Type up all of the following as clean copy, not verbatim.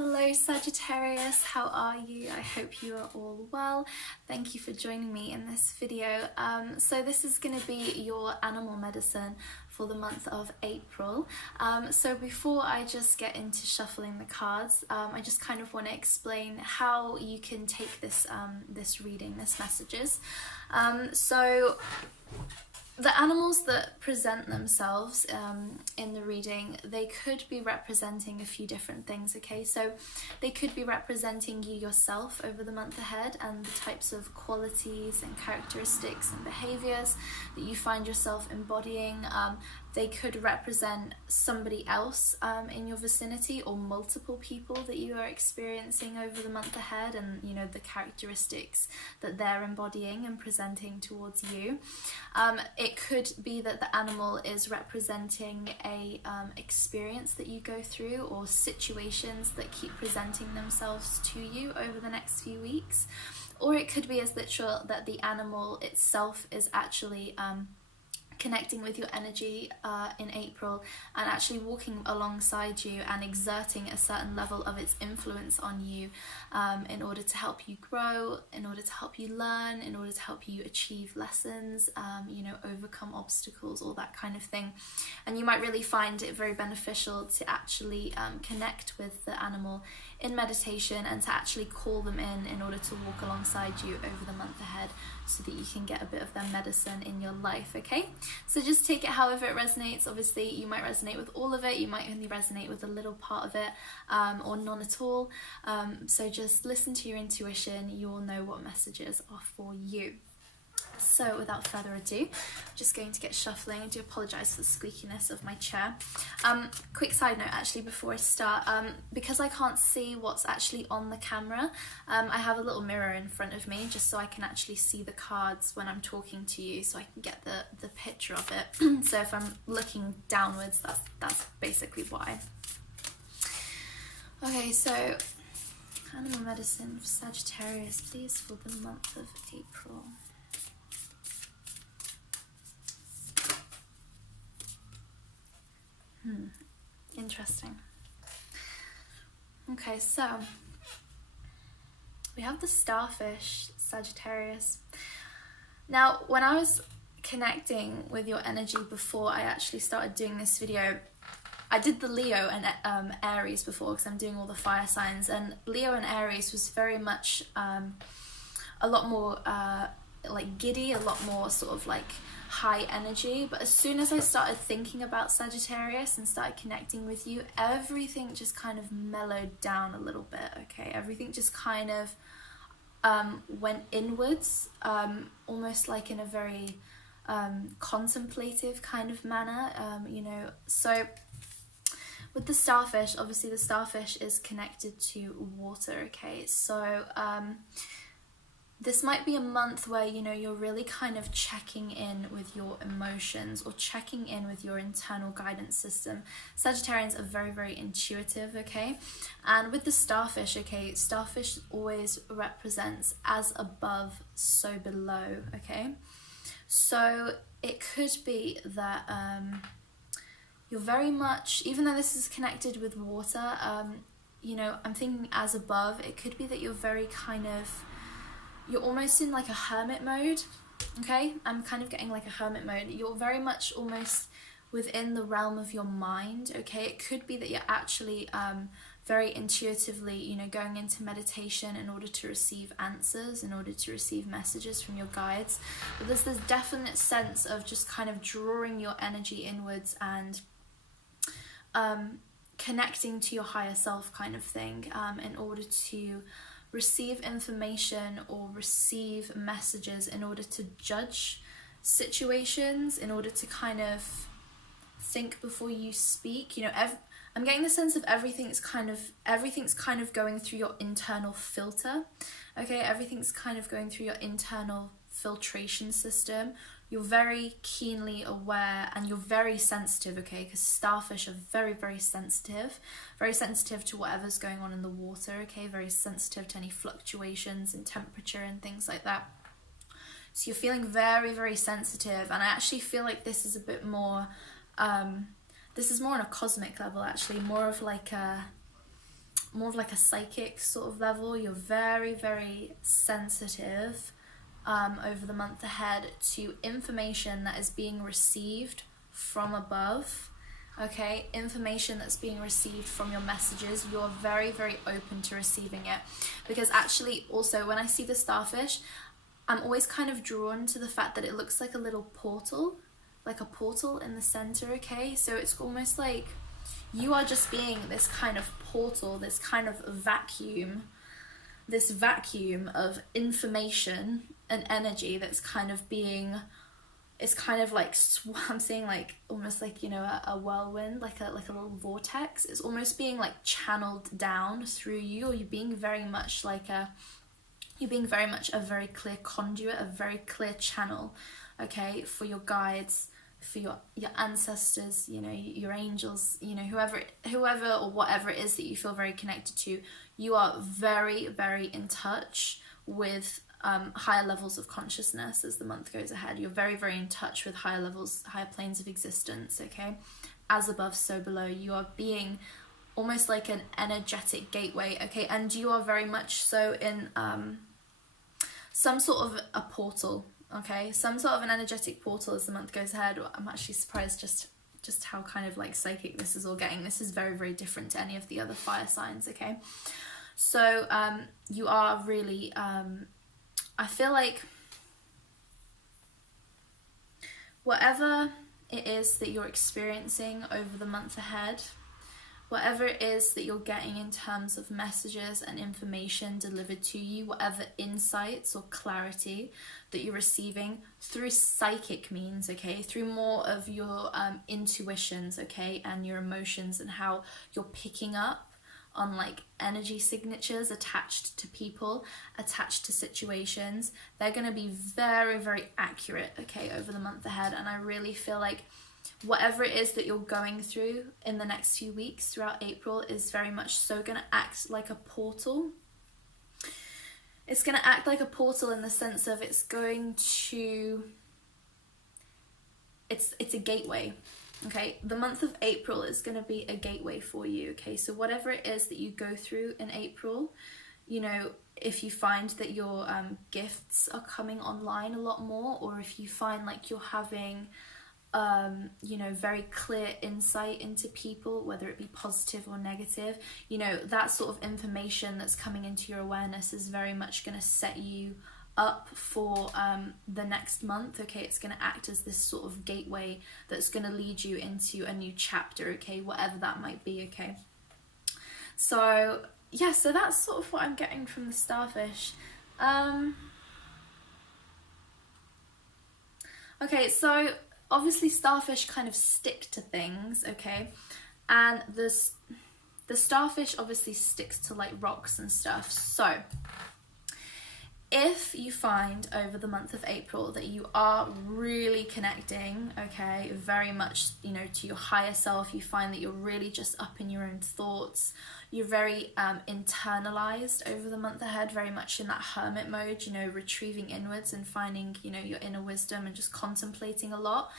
Hello Sagittarius, how are you? I hope you are all well. Thank you for joining me in this video. So this is going to be your animal medicine for the month of April. So before I just get into shuffling the cards, I just kind of want to explain how you can take this reading, this messages. So the animals that present themselves in the reading, they could be representing a few different things, okay? So they could be representing you yourself over the month ahead and the types of qualities and characteristics and behaviors that you find yourself embodying. They could represent somebody else in your vicinity or multiple people that you are experiencing over the month ahead, and you know the characteristics that they're embodying and presenting towards you. It could be that the animal is representing a experience that you go through or situations that keep presenting themselves to you over the next few weeks. Or it could be as literal that the animal itself is actually connecting with your energy in April and actually walking alongside you and exerting a certain level of its influence on you in order to help you grow, in order to help you learn, in order to help you achieve lessons, you know, overcome obstacles, all that kind of thing. And you might really find it very beneficial to actually connect with the animal in meditation and to actually call them in order to walk alongside you over the month ahead, so that you can get a bit of their medicine in your life, okay? So just take it however it resonates. Obviously, you might resonate with all of it, you might only resonate with a little part of it, or none at all. So just listen to your intuition, you will know what messages are for you. So without further ado, I'm just going to get shuffling. I do apologise for the squeakiness of my chair. Quick side note actually before I start, because I can't see what's actually on the camera, I have a little mirror in front of me just so I can actually see the cards when I'm talking to you, so I can get the picture of it. So if I'm looking downwards, that's basically why. Okay, so animal medicine for Sagittarius, please, for the month of April. Interesting. Okay, so we have the starfish, Sagittarius. Now, when I was connecting with your energy before I actually started doing this video, I did the Leo and Aries before because I'm doing all the fire signs, and Leo and Aries was very much a lot more like giddy, a lot more sort of like high energy. But as soon as I started thinking about Sagittarius and started connecting with you, everything just kind of mellowed down a little bit, okay? Everything just kind of went inwards, almost like in a very contemplative kind of manner, you know. So with the starfish, obviously the starfish is connected to water, okay? So this might be a month where, you know, you're really kind of checking in with your emotions or checking in with your internal guidance system. Sagittarians are very, very intuitive, okay? And with the starfish, okay, starfish always represents as above, so below, okay? So it could be that you're very much, even though this is connected with water, you know, I'm thinking as above, it could be that you're very kind of, you're almost in like a hermit mode, okay? I'm kind of getting like a hermit mode. You're very much almost within the realm of your mind, okay? It could be that you're actually very intuitively, you know, going into meditation in order to receive answers, in order to receive messages from your guides. But there's this definite sense of just kind of drawing your energy inwards and connecting to your higher self kind of thing, in order to receive information or receive messages, in order to judge situations, in order to kind of think before you speak. You know, I'm getting the sense of everything's kind of going through your internal filter, okay? Everything's kind of going through your internal filtration system. You're very keenly aware and you're very sensitive, okay? Because starfish are very, very sensitive to whatever's going on in the water, okay? Very sensitive to any fluctuations in temperature and things like that. So you're feeling very, very sensitive, and I actually feel like this is a bit more, this is more on a cosmic level actually, more of like a more of like a psychic sort of level. You're very, very sensitive over the month ahead to information that is being received from above. Okay, information that's being received from your messages, you're very, very open to receiving it. Because actually, also, when I see the starfish, I'm always kind of drawn to the fact that it looks like a little portal, like a portal in the center, okay? So it's almost like you are just being this kind of portal, this kind of vacuum, this vacuum of information and energy that's kind of being, it's kind of like, I'm seeing like almost like, you know, a whirlwind, like a little vortex. It's almost being like channeled down through you, or you're being very much like a very clear conduit, a very clear channel, okay, for your guides, for your ancestors, you know, your angels, you know, whoever or whatever it is that you feel very connected to. You are very, very in touch with higher levels of consciousness as the month goes ahead. You're very, very in touch with higher levels, higher planes of existence, okay? As above, so below. You are being almost like an energetic gateway, okay? And you are very much so in some sort of a portal, okay? Some sort of an energetic portal as the month goes ahead. I'm actually surprised just how kind of like psychic this is all getting. This is very, very different to any of the other fire signs, okay? So you are really... I feel like whatever it is that you're experiencing over the month ahead, whatever it is that you're getting in terms of messages and information delivered to you, whatever insights or clarity that you're receiving through psychic means, okay, through more of your intuitions, okay, and your emotions, and how you're picking up on like energy signatures attached to people, attached to situations, they're going to be very, very accurate, okay, over the month ahead. And I really feel like whatever it is that you're going through in the next few weeks throughout April is very much so going to act like a portal. It's going to act like a portal in the sense of it's a gateway. Okay, the month of April is going to be a gateway for you, okay? So whatever it is that you go through in April, you know, if you find that your gifts are coming online a lot more, or if you find like you're having, you know, very clear insight into people, whether it be positive or negative, you know, that sort of information that's coming into your awareness is very much going to set you up for the next month, okay? It's going to act as this sort of gateway that's going to lead you into a new chapter, okay, whatever that might be, okay? So yeah, so that's sort of what I'm getting from the starfish. Okay, so obviously starfish kind of stick to things, okay, and the starfish obviously sticks to like rocks and stuff. So if you find over the month of April that you are really connecting, okay, very much, you know, to your higher self, you find that you're really just up in your own thoughts, you're very internalized over the month ahead, very much in that hermit mode, you know, retrieving inwards and finding, you know, your inner wisdom and just contemplating a lot.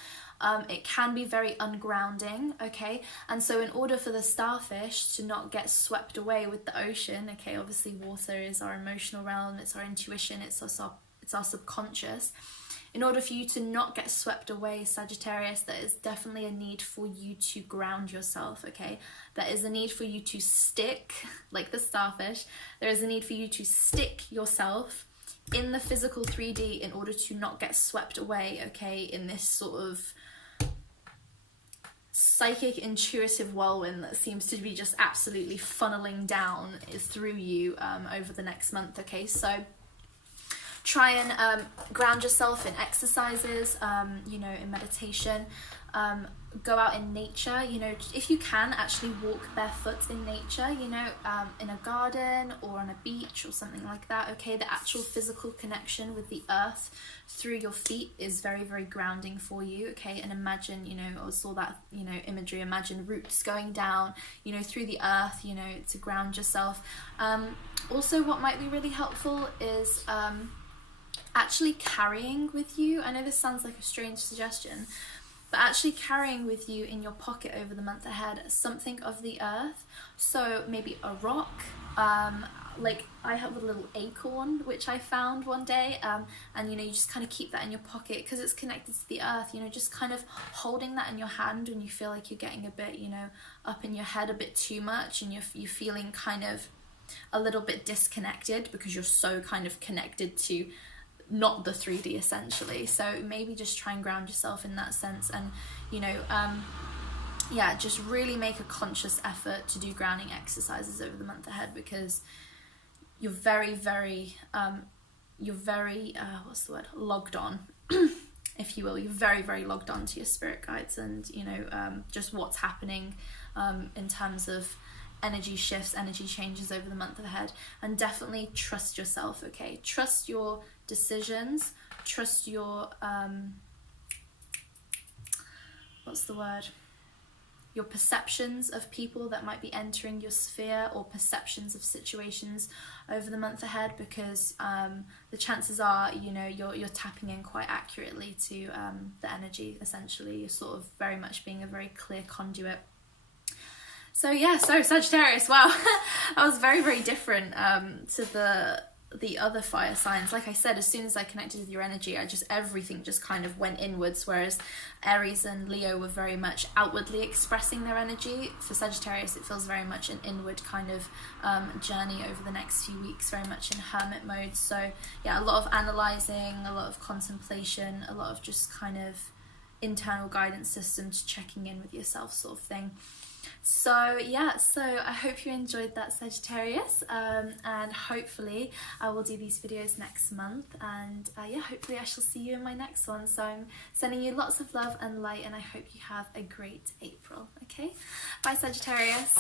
It can be very ungrounding, okay? And so in order for the starfish to not get swept away with the ocean, okay, obviously water is our emotional realm, it's our intuition, it's our subconscious. In order for you to not get swept away, Sagittarius, there is definitely a need for you to ground yourself, okay? There is a need for you to stick, like the starfish, there is a need for you to stick yourself in the physical 3D in order to not get swept away, okay, in this sort of psychic intuitive whirlwind that seems to be just absolutely funneling down through you over the next month, okay? So try and ground yourself in exercises, you know, in meditation, go out in nature, you know, if you can actually walk barefoot in nature, you know, in a garden or on a beach or something like that, okay? The actual physical connection with the earth through your feet is very, very grounding for you, okay? And imagine, you know, I saw that, you know, imagery, imagine roots going down, you know, through the earth, you know, to ground yourself. Also, what might be really helpful is actually carrying with you, I know this sounds like a strange suggestion, but actually carrying with you in your pocket over the month ahead something of the earth. So maybe a rock, like I have a little acorn which I found one day, and you know, you just kind of keep that in your pocket because it's connected to the earth. You know, just kind of holding that in your hand when you feel like you're getting a bit, you know, up in your head a bit too much, and you're feeling kind of a little bit disconnected because you're so kind of connected to not the 3D essentially. So maybe just try and ground yourself in that sense, and you know, yeah, just really make a conscious effort to do grounding exercises over the month ahead, because you're very what's the word, logged on, if you will. You're very logged on to your spirit guides, and you know, just what's happening in terms of energy shifts, energy changes over the month ahead. And definitely trust yourself, okay? Trust your decisions, trust your what's the word, your perceptions of people that might be entering your sphere, or perceptions of situations over the month ahead, because the chances are, you know, you're tapping in quite accurately to the energy essentially. You're sort of very much being a very clear conduit. So yeah, so Sagittarius, wow, that was very different to the other fire signs. Like I said, as soon as I connected with your energy, everything just kind of went inwards, whereas Aries and Leo were very much outwardly expressing their energy. For Sagittarius, it feels very much an inward kind of journey over the next few weeks, very much in hermit mode. So yeah, a lot of analysing, a lot of contemplation, a lot of just kind of internal guidance systems, checking in with yourself sort of thing. So yeah, so I hope you enjoyed that, Sagittarius, and hopefully I will do these videos next month, and yeah, hopefully I shall see you in my next one. So I'm sending you lots of love and light, and I hope you have a great April. Okay, bye Sagittarius.